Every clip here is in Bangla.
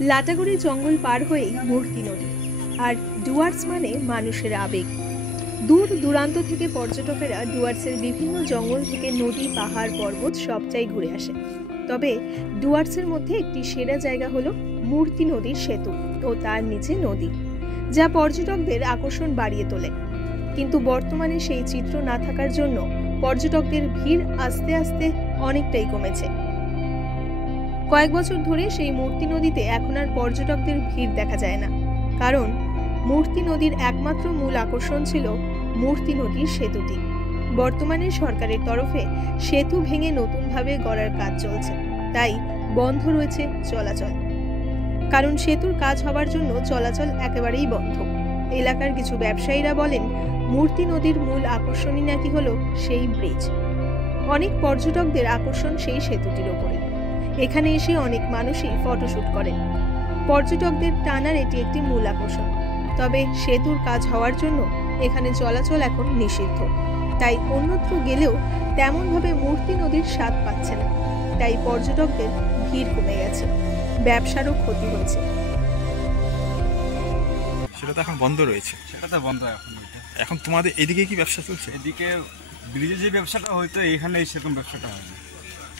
লাটাগুড়ি জঙ্গল পার হয়েই মূর্তি নদী, আর ডুয়ার্স মানে মানুষের আবেগ। দূর দূরান্ত থেকে পর্যটকেরা ডুয়ার্সের বিভিন্ন জঙ্গল থেকে নদী, পাহাড়, পর্বত সবটাই ঘুরে আসে। তবে ডুয়ার্সের মধ্যে একটি সেরা জায়গা হলো মূর্তি নদীর সেতু ও তার নিচে নদী, যা পর্যটকদের আকর্ষণ বাড়িয়ে তোলে। কিন্তু বর্তমানে সেই চিত্র না থাকার জন্য পর্যটকদের ভিড় আস্তে আস্তে অনেকটাই কমেছে। কয়েক বছর ধরে সেই মূর্তি নদীতে এখন আর পর্যটকদের ভিড় দেখা যায় না, কারণ মূর্তি নদীর একমাত্র মূল আকর্ষণ ছিল মূর্তি নদীর সেতুটি। বর্তমানে সরকারের তরফে সেতু ভেঙে নতুনভাবে গড়ার কাজ চলছে, তাই বন্ধ রয়েছে চলাচল। কারণ সেতুর কাজ হবার জন্য চলাচল একেবারেই বন্ধ। এলাকার কিছু ব্যবসায়ীরা বলেন, মূর্তি নদীর মূল আকর্ষণই নাকি হলো সেই ব্রিজ। অনেক পর্যটকদের আকর্ষণ সেই সেতুটির ওপরে। এখানে এসে অনেক মানুষই ফটোশুট করেন। পর্যটকদের টানার এটি একটি মূল আকর্ষণ। তবে সেতুর কাজ হওয়ার জন্য এখানে চলাচল এখন নিষিদ্ধ, তাই অন্যত্র গেলেও তেমনভাবে মূর্তি নদীর স্বাদ পাচ্ছে না। তাই পর্যটকদের ভিড় কমে গেছে, ব্যবসারও ক্ষতি হয়েছে। সেটা তো এখন বন্ধ রয়েছে। সেটা তো বন্ধ এখন তোমাদের এদিকে কি ব্যবসা চলছে? এদিকে ব্রিজে যে ব্যবসাটা হয়তো এখানে সেরকম ব্যবসাটা হয় না,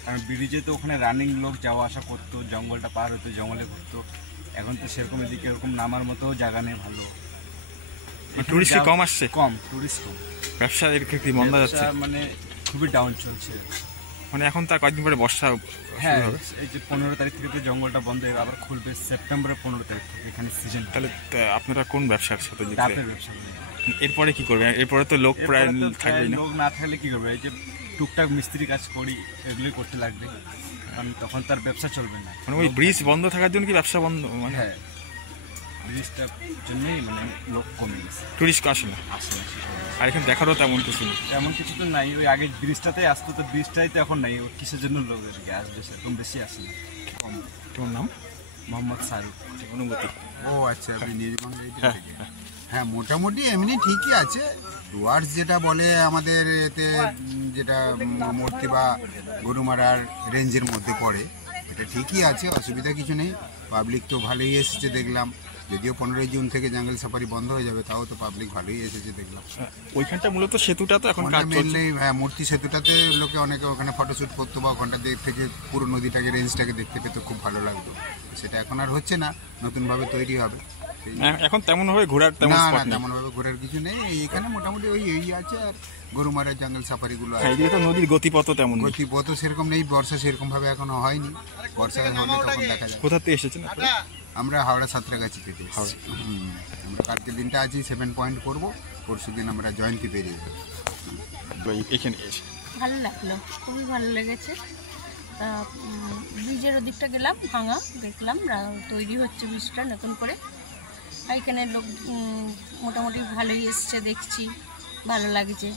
কারণ ব্রিজে তো ওখানে রানিং লোক যাওয়া আসা করতো, জঙ্গলটা পার হতো, জঙ্গলে ঘুরতো। এখন তো সেরকম এদিকে এরকম নামার মতো জায়গা নেই ভালো, টুরিস্ট কম আসছে, টুরিস্ট কম। ব্যবসা এর ক্ষেত্রে বন্ধ যাচ্ছে, মানে খুবই ডাউন চলছে। মানে এখন তার কয়েকদিন পরে বর্ষা। হ্যাঁ, এই যে 15 তারিখ থেকে তো জঙ্গলটা বন্ধ হয়ে আবার খুলবে সেপ্টেম্বরের 15 তারিখ থেকে। এখানে সিজন। তাহলে আপনারা কোন ব্যবসার সাথে যুক্ত? ডাবের ব্যবসা। এরপরে কি করবে? এরপরে তো লোক প্রায় থাকবে না। লোক না থাকলে কি করবে? এই যে টুকটাক মিস্ত্রি কাজ করি, এগুলোই করতে লাগবে, কারণ তখন তার ব্যবসা চলবে না। মানে ওই ব্রিজ বন্ধ থাকার জন্য কি ব্যবসা বন্ধ? মানে হ্যাঁ, ব্রিজটার জন্যই মানে লোক কমে গেছে, টুরিস্ট আসে না। আর এখানে দেখারও তেমন কিছু তো নাই। ওই আগে ব্রিজটাতেই আসতো, তো ব্রিজটাই তো এখন নাই। কিসের জন্য লোক এদিকে আসবে? সেরকম বেশি আসে না, কম। তোমার নাম? মোহাম্মদ শাহরুখ। অনুভূতি? ও আচ্ছা, আপনি নির্বাঙ্গা থেকে? হ্যাঁ, মোটামুটি এমনি ঠিকই আছে। ডুয়ার্স যেটা বলে আমাদের এতে, যেটা মূর্তি বা গরুমারার রেঞ্জের মধ্যে পড়ে, এটা ঠিকই আছে, অসুবিধা কিছু নেই। পাবলিক তো ভালোই এসেছে দেখলাম, যদিও 15 জুন থেকে জঙ্গল সাফারি বন্ধ হয়ে যাবে, তাও তো পাবলিক ভালোই এসেছে দেখলাম। ওইখানটা মূলত সেতুটা তো এখন কাজ চলছে। হ্যাঁ, মূর্তি সেতুটাতে লোকে অনেকে ওখানে ফটোশ্যুট করতো বা ওখানটা থেকে পুরো নদীটাকে, রেঞ্জটাকে দেখতে পেতে খুব ভালো লাগতো। সেটা এখন আর হচ্ছে না, নতুনভাবে তৈরি হবে। এখন তেমন ভাবে ঘোরার তেমন ভাবে ঘোরার কিছু নেই। এখানে মোটামুটি ওই এই আছে, আর গরুমারা জঙ্গল সাফারি গুলো আছে। এদিকে তো নদীর গতিপথ তেমন গতিপথ সেরকম নেই, বর্ষা সেরকম ভাবে এখনো হয়নি। বর্ষা হলে তখন দেখা যায়। কোথা থেকে এসেছেন? আমরা হাওড়া সাঁতরাগাছি থেকে এসেছি। আমরা কালকে দিনটা আছি 7 পয়েন্ট করবো, পরশু দিন আমরা জয়ন্তী পেরিয়ে যাবো। এখানে এসে ভালো লাগলো, খুবই ভালো লেগেছে। ব্রিজের ওদিকটা গেলাম, ভাঙা দেখলাম, তৈরি হচ্ছে ব্রিজটা নতুন করে। এখানে লোক মোটামুটি ভালোই এসছে, দেখছি, ভালো লাগছে।